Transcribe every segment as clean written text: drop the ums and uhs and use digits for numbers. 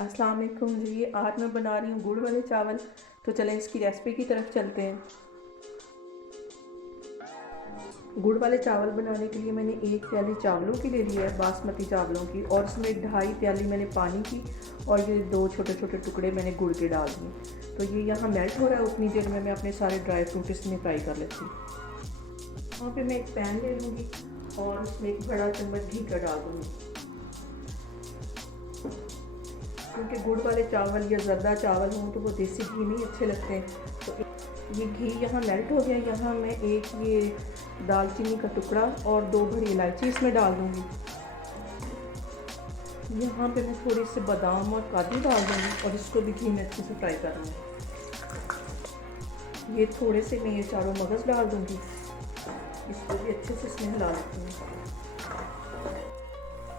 अस्सलाम वालेकुम जी। आज मैं बना रही हूँ गुड़ वाले चावल। तो चलें इसकी रेसिपी की तरफ चलते हैं। गुड़ वाले चावल बनाने के लिए मैंने 1 प्याली चावलों की ले लिया है, बासमती चावलों की, और इसमें 2.5 प्याली मैंने पानी की, और ये 2 छोटे छोटे टुकड़े मैंने गुड़ के डाल दिए। तो ये यहाँ मेल्ट हो रहा है, उतनी देर में मैं अपने सारे ड्राई फ्रूट इसमें फ्राई कर लेती हूँ। वहाँ पे मैं एक पैन ले लूँगी और उसमें एक बड़ा चम्मच घी का डाल दूँगी। क्योंकि गुड़ वाले चावल या ज़र्दा चावल हों तो वो देसी घी नहीं अच्छे लगते हैं। तो ये घी यहाँ मेल्ट हो गया। यहाँ मैं एक ये दालचीनी का टुकड़ा और 2 बड़ी इलायची इसमें डाल दूँगी। यहाँ पे मैं थोड़ी सी बादाम और काजू डाल दूँगी और इसको भी घी में अच्छे से फ्राई करूँगी। ये थोड़े से मैं ये चारों मगज़ डाल दूँगी, इसको भी अच्छे से इसमें हिला लेती हूँ।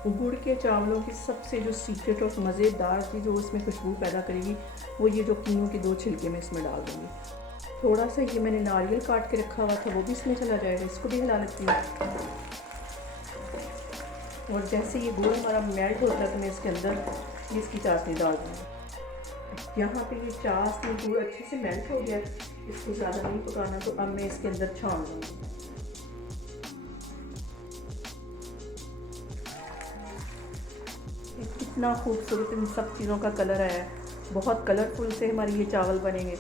गुड़ के चावलों की सबसे जो सीक्रेट और मज़ेदार चीज़ जो इसमें खुशबू पैदा करेगी वो ये जो किन्नू के 2 छिलके मैं इसमें डाल दूँगी। थोड़ा सा ये मैंने नारियल काट के रखा हुआ था वो भी इसमें चला जाएगा, इसको भी हिला लेती हूँ। और जैसे ये गुड़ हमारा मेल्ट होता है तो मैं इसके अंदर इसकी चाशनी डाल दूँगी। यहाँ पे ये चाशनी गुड़ अच्छे से मेल्ट हो गया, इसको ज़्यादा नहीं पकाना। तो अब मैं इसके अंदर छान दूँगी। कितना खूबसूरत इन सब चीज़ों का कलर आया है, बहुत कलरफुल से हमारे ये चावल बनेंगे।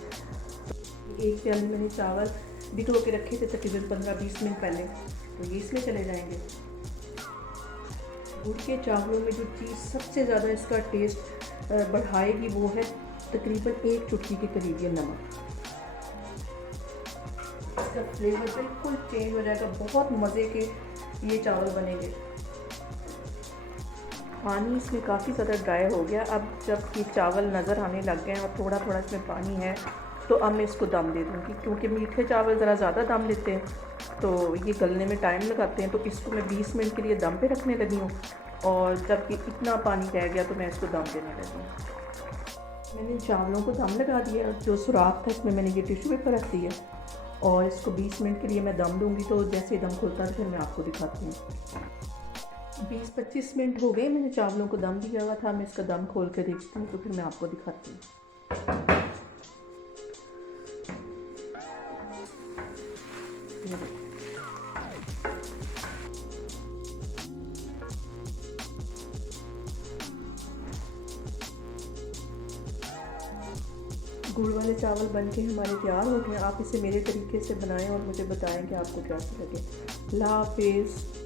1 प्याली मैंने चावल भिगो के रखे थे तकरीबन 15-20 मिनट पहले, तो ये इसमें चले जाएंगे। गुड़ के चावलों में जो चीज़ सबसे ज़्यादा इसका टेस्ट बढ़ाएगी वो है तकरीबन 1 चुटकी के करीब ये नमक। इसका फ्लेवर बिल्कुल चेंज हो जाएगा, बहुत मज़े के ये चावल बनेंगे। पानी इसमें काफ़ी ज़्यादा ड्राई हो गया। अब जब ये चावल नज़र आने लग गए हैं और थोड़ा थोड़ा इसमें पानी है तो अब मैं इसको दम दे दूँगी। क्योंकि मीठे चावल ज़रा ज़्यादा दम लेते हैं तो ये गलने में टाइम लगाते हैं, तो इसको मैं 20 मिनट के लिए दम पे रखने लगी हूँ। और जब ये इतना पानी रह गया तो मैं इसको दम देने लगी हूँ। मैंने चावलों को दम लगा दिया, जो सुराख था इसमें मैंने ये टिश्यू पेपर रख दिया और इसको 20 मिनट के लिए मैं दम दूँगी। तो जैसे दम खुलता है फिर मैं आपको दिखाती हूँ। 20-25 मिनट हो गए मैंने चावलों को दम दिया हुआ था। मैं इसका दम खोल के देखती हूँ तो फिर मैं आपको दिखाती हूँ। गुड़ वाले चावल बनके हमारे तैयार हो गए। आप इसे मेरे तरीके से बनाएं और मुझे बताएं कि आपको कैसे लगे। अल्लाह हाफिज़।